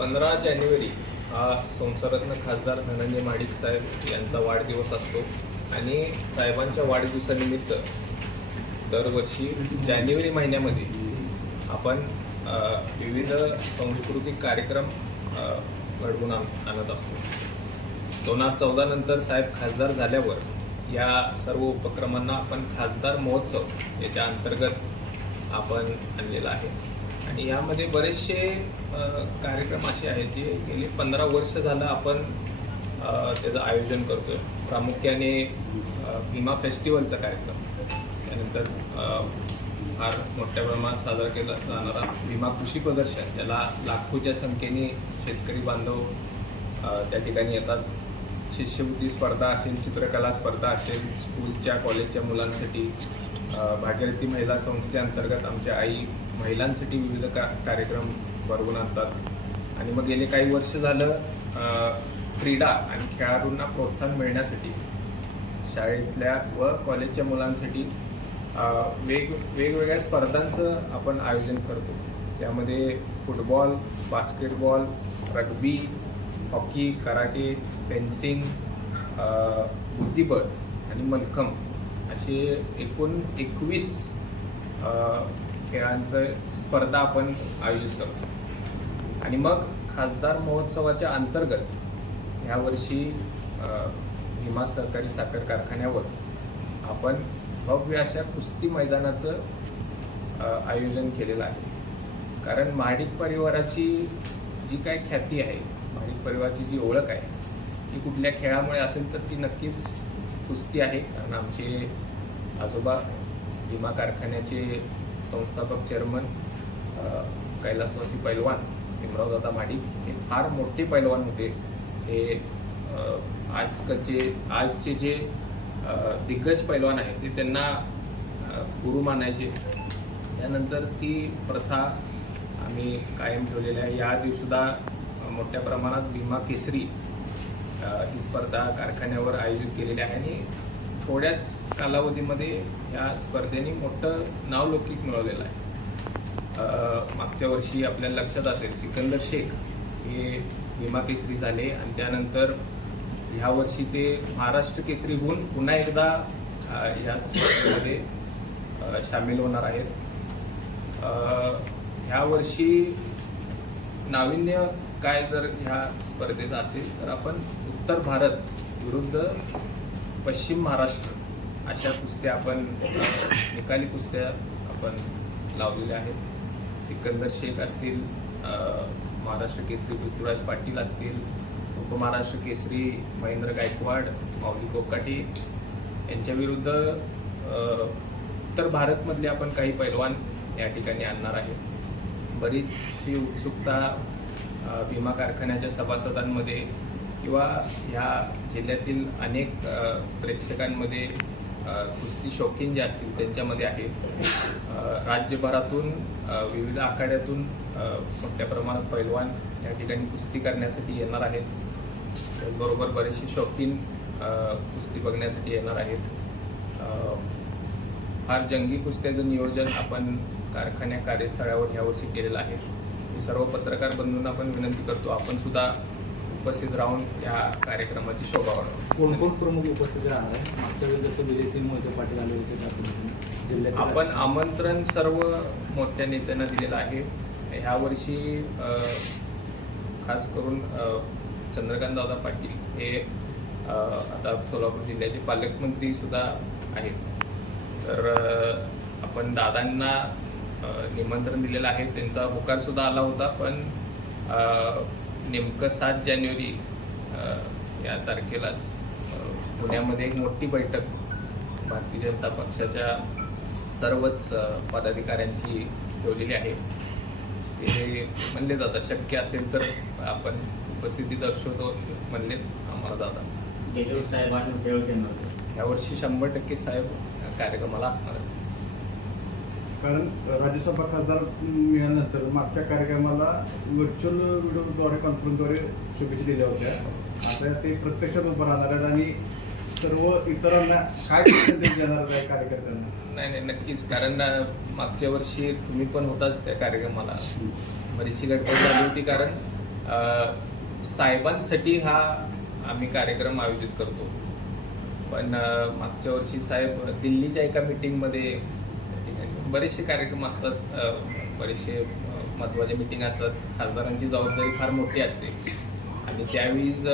पंधरा जानेवारी हा संसारत्न खासदार धनंजय माडिक साहेब यांचा वाढदिवस असतो. आणि साहेबांच्या वाढदिवसानिमित्त दरवर्षी जानेवारी महिन्यामध्ये आपण विविध सांस्कृतिक कार्यक्रम घडवून आण- आणत असतो. दोन हजार चौदा नंतर साहेब खासदार झाल्यावर या सर्व उपक्रमांना आपण खासदार महोत्सव याच्या अंतर्गत आपण आणलेला आहे. आणि यामध्ये बरेचसे कार्यक्रम असे आहेत जे गेले पंधरा वर्ष झालं आपण त्याचं आयोजन करतोय. प्रामुख्याने भीमा फेस्टिवलचा कार्यक्रम. त्यानंतर फार मोठ्या प्रमाणात साजरा केला जाणारा भीमा कृषी प्रदर्शन ज्याला लाखोच्या संख्येने शेतकरी बांधव त्या ठिकाणी येतात. शिष्यवृत्ती स्पर्धा असेल चित्रकला स्पर्धा असेल स्कूलच्या कॉलेजच्या मुलांसाठी भागीरथी महिला संस्थेअंतर्गत आमच्या आई महिलांसाठी विविध का कार्यक्रम भरवून आणतात. आणि मग गेले काही वर्ष झालं क्रीडा आणि खेळाडूंना प्रोत्साहन मिळण्यासाठी शाळेतल्या व कॉलेजच्या मुलांसाठी वेग वेगवेगळ्या स्पर्धांचं आपण आयोजन करतो. त्यामध्ये football basketball rugby hockey karate fencing बुद्धिबळ आणि मलखम असे एकूण एकवीस खेळांचं स्पर्धा आपण आयोजित करतो. आणि मग खासदार महोत्सवाच्या अंतर्गत यावर्षी भीमा सहकारी साखर कारखान्यावर आपण भव्य अशा कुस्ती मैदानाचं आयोजन केलेलं आहे. कारण महाडिक परिवाराची जी काय ख्याती आहे महाडिक परिवाराची जी ओळख आहे ती कुठल्या खेळामुळे असेल तर ती नक्कीच कुस्ती आहे. कारण आमचे आजोबा भीमा कारखान्याचे संस्थापक चेअरमन कैलासवासी पैलवान भीमरावदादा माडी हे फार मोठे पैलवान होते. हे अ, आजचे जे दिग्गज पैलवान आहेत ते त्यांना गुरु मानायचे. त्यानंतर ती प्रथा आम्ही कायम ठेवलेली आहे. या दिवसुद्धा मोठ्या प्रमाणात भीमा केसरी ही स्पर्धा कारखान्यावर आयोजित केलेली आहे आणि थोड्याच कालावधीमध्ये या स्पर्धेने मोठं नावलौकिक मिळवलेलं आहे. मागच्या वर्षी आपल्याला लक्षात असेल सिकंदर शेख हे विमा केसरी झाले आणि त्यानंतर ह्या वर्षी ते महाराष्ट्र केसरी होऊन पुन्हा एकदा या स्पर्धेमध्ये सामील होणार आहेत. ह्या वर्षी नाविन्य काय जर ह्या स्पर्धेत असेल तर आपण उत्तर भारत विरुद्ध पश्चिम महाराष्ट्र अशा कुस्त्या आपण निकाली कुस्त्या आपण लावलेल्या आहेत. सिकंदर शेख असतील महाराष्ट्र केसरी पृथ्वीराज पाटील असतील उपमहाराष्ट्र केसरी महेंद्र गायकवाड माऊली कोकाटे यांच्याविरुद्ध उत्तर भारतमधले आपण काही पैलवान या ठिकाणी आणणार आहे बरीचशी उत्सुकता विमा कारखान्याच्या सभासदांमध्ये किंवा ह्या जिल्ह्यातील अनेक प्रेक्षकांमध्ये कुस्ती शौकीन जे असतील त्यांच्यामध्ये आहे. राज्यभरातून विविध आखाड्यातून मोठ्या प्रमाणात पैलवान या ठिकाणी कुस्ती करण्यासाठी येणार आहेत. त्याचबरोबर बरेचसे शौकीन कुस्ती बघण्यासाठी येणार आहेत. फार जंगी कुस्त्याचं नियोजन आपण कारखान्या कार्यस्थळावर यावर्षी केलेलं आहे. मी सर्व पत्रकार बंधूंना पण विनंती करतो आपण सुद्धा उपस्थित राहून या कार्यक्रमाची शोभा वाढवा. कोण कोण प्रमुख उपस्थित राहणार आहे? मागच्या वेळी जसं विजयसिंह मोहिते पाटील आले होते त्या पद्धतीने जिल्ह्यात आपण आमंत्रण सर्व मोठ्या नेत्यांना दिलेलं आहे. ह्या वर्षी खास करून चंद्रकांत दादा पाटील हे आता सोलापूर जिल्ह्याचे पालकमंत्री सुद्धा आहेत. तर आपण दादांना निमंत्रण दिलेलं आहे. त्यांचा होकार सुद्धा आला होता पण नेमकं सात जानेवारी या तारखेलाच पुण्यामध्ये एक मोठी बैठक भारतीय जनता पक्षाच्या सर्वच पदाधिकाऱ्यांची ठेवलेली आहे. ते म्हणले जातात शक्य असेल तर आपण उपस्थिती दर्शवतो म्हणले आम्हाला साहेबांनी त्यावेळेस येणार होते यावर्षी शंभर टक्के साहेब कार्यक्रमाला असणार कारण राज्यसभा खासदार मिळाल्यानंतर मागच्या कार्यक्रमाला व्हर्च्युअल व्हिडिओद्वारे कॉन्फरन्सद्वारे शुभेच्छा दिल्या होत्या. आता ते प्रत्यक्षात उभं राहणार आहेत आणि सर्व इतरांना काय देणार आहे कार्यकर्त्यांना? नाही नाही नक्कीच. कारण मागच्या वर्षी तुम्ही पण होताच त्या कार्यक्रमाला. बरीचशी गडबड झाली होती कारण साहेबांसाठी हा आम्ही कार्यक्रम आयोजित करतो. पण मागच्या वर्षी साहेब दिल्लीच्या एका मीटिंगमध्ये बरेचसे कार्यक्रम असतात बरेचसे महत्त्वाचे मिटिंग असतात. खासदारांची जबाबदारी फार मोठी असते. आणि त्यावेळीच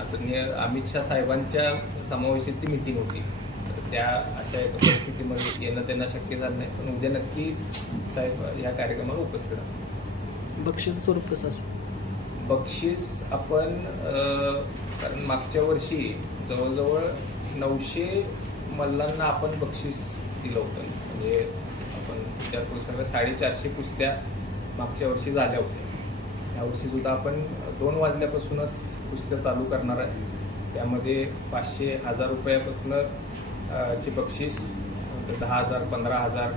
आदरणीय अमित शहा साहेबांच्या समावेशात ती मिटिंग होती. तर त्या अशा एका परिस्थितीमध्ये येणं त्यांना शक्य झालं नाही. पण उद्या नक्की साहेब या कार्यक्रमाला उपस्थित बक्षीस स्वरूप कसं असेल? बक्षीस आपण कारण मागच्या वर्षी जवळजवळ नऊशे मल्लांना आपण बक्षीस दिलं होतं म्हणजे आपण विचार करू शकता साडेचारशे कुस्त्या मागच्या वर्षी झाल्या होत्या. यावर्षी सुद्धा आपण दोन वाजल्यापासूनच कुस्त्या चालू करणार आहे. त्यामध्ये पाचशे हजार रुपयापासून ची बक्षीस दहा हजार पंधरा हजार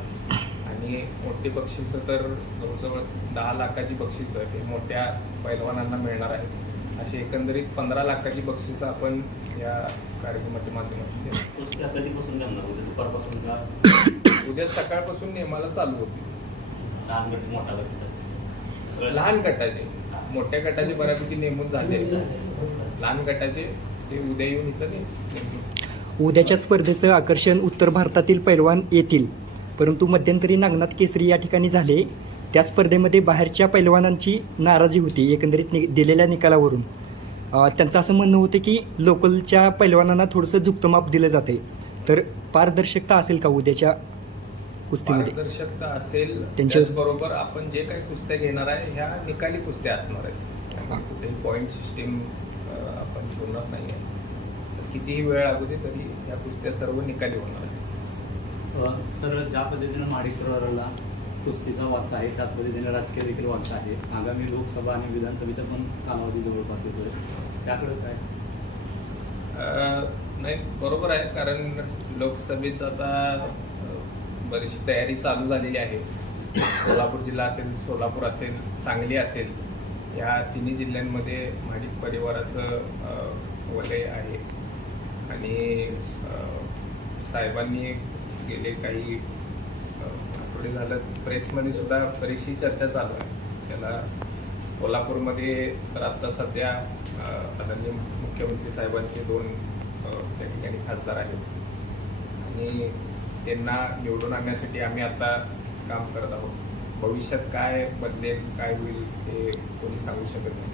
आणि मोठी बक्षिसं तर जवळजवळ दहा लाखाची बक्षिसं हे मोठ्या पैलवानांना मिळणार आहेत अशी एकंदरीत पंधरा लाखाची बक्षिसं आपण या कार्यक्रमाच्या माध्यमातून कधीपासून दुपारपासून का? उद्या सकाळपासून नेमाला चालू होती लहान गट मोठा गट लहान गटाचे. मोठ्या गटाचे बऱ्यापैकी नेमून झाले. लहान गटाचे. ते उद्या येऊन इथं ने- नेमून. उद्याच्या स्पर्धेचं आकर्षण उत्तर भारतातील पैलवान येतील. परंतु मध्यंतरी नागनाथ केसरी या ठिकाणी झाले. त्या स्पर्धेमध्ये बाहेरच्या पैलवानांची नाराजी होती एकंदरीत नि दिलेल्या निकालावरून. त्यांचं असं म्हणणं होतं की लोकलच्या पैलवानांना थोडंसं झुकतं दिलं जाते तर पारदर्शकता असेल का उद्याच्या कुस्तीमध्ये? पारदर्शकता असेल त्यांच्या- त्याचबरोबर आपण जे काही कुस्त्या घेणार आहे ह्या निकाली कुस्त्या असणार आहेत. कुठेही पॉईंट सिस्टीम आपण ठेवणार नाही आहे कितीही वेळ लागू दे तरी या कुस्त्या सर्व निकाली होणार आहेत. सर ज्या पद्धतीनं माडिकरला कुस्तीचा वारसा आहे त्याच पद्धतीने राजकीय देखील वारसा आहे. आगामी लोकसभा आणि विधानसभेचा पण कालावधी जवळपास येतोय. त्याकडे काय? नाही बरोबर आहे. कारण लोकसभेचं आता बरीचशी तयारी चालू झालेली आहे. सोलापूर जिल्हा असेल सोलापूर असेल सांगली असेल या तिन्ही जिल्ह्यांमध्ये महाडिक परिवाराचं वलय आहे. आणि साहेबांनी गेले काही आठवडे झालं. प्रेसमध्ये सुद्धा बरीचशी चर्चा चालू आहे. त्याला कोल्हापूरमध्ये तर आत्ता सध्या आदरणीय मुख्यमंत्री साहेबांचे दोन त्या ठिकाणी खासदार आहेत. आणि त्यांना निवडून आणण्यासाठी आम्ही आता काम करत आहोत. भविष्यात काय बदलेल काय होईल हे कोणी सांगू शकत नाही.